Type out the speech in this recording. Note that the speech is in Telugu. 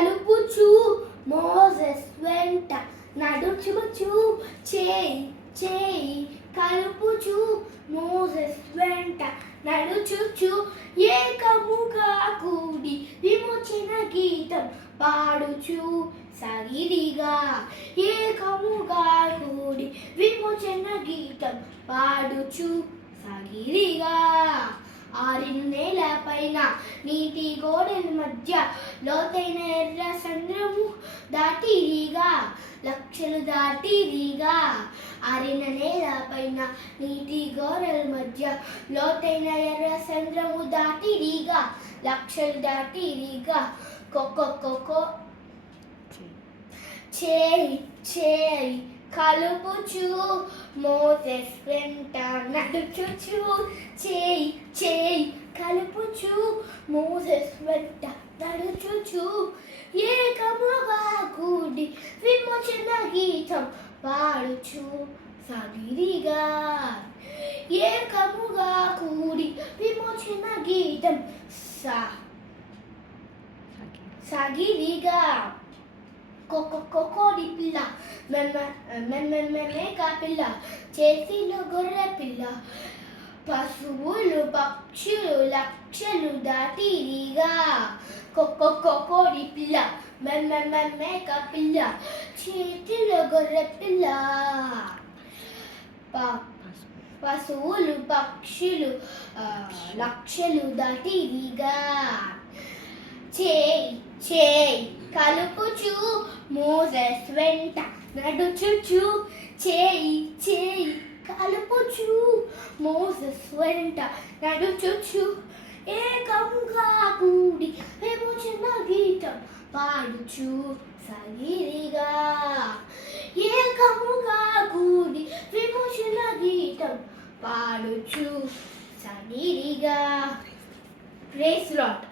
కలుపుచు మోసెస్ వెంట నడుచుచు చేయి చేయి కలుపుచు మోసెస్ వెంట నడుచుచు ఏకముగా కూడి విమోచన గీతం పాడుచు సాగిరిగా ఏకముగా కూడి విమోచన గీతం పాడుచు సాగిరిగా ఆరిన నేల పైన నీటి గోడల మధ్య లోతైన ఎర్ర సంద్రము దాటిరిగా లక్షలు దాటిరిగా ఆరిన నేల పైన నీటి గోడల మధ్య లోతైన ఎర్ర సంద్రము దాటిరిగా లక్షలు దాటిరిగా కొక్కో చేయి చేయి కలుపుచు మోసెస్ వెంట నడుచుచు చేయి చేయి కలుపుచు మోసెస్ వెంట నడుచుచు ఏకముగా కూడి విమోచన గీతం పాడుచు సాగిరిగా ఏకముగా కూడి విమోచన గీతం సాగిరిగా కోడి పిల్ల మేక పిల్ల చేతిలో గొర్రె పిల్ల పశువులు పక్షులు లక్షలు దాటిరిగా కోడి పిల్ల మేక పిల్ల చేతిలో గొర్రె పిల్ల పశువులు పక్షులు లక్షలు దాటిరిగా చేయి చేయి కలుపుచు మోసెస్ వెంట నడుచుచు చేయి చేయి కలుపుచు మోసెస్ వెంట నడుచుచు ఏకముగా కూడి విమోచన గీతం పాడుచు సాగిరిగా ఏకముగా కూడి విమోచన గీతం పాడుచు సాగిరిగా. Praise lord.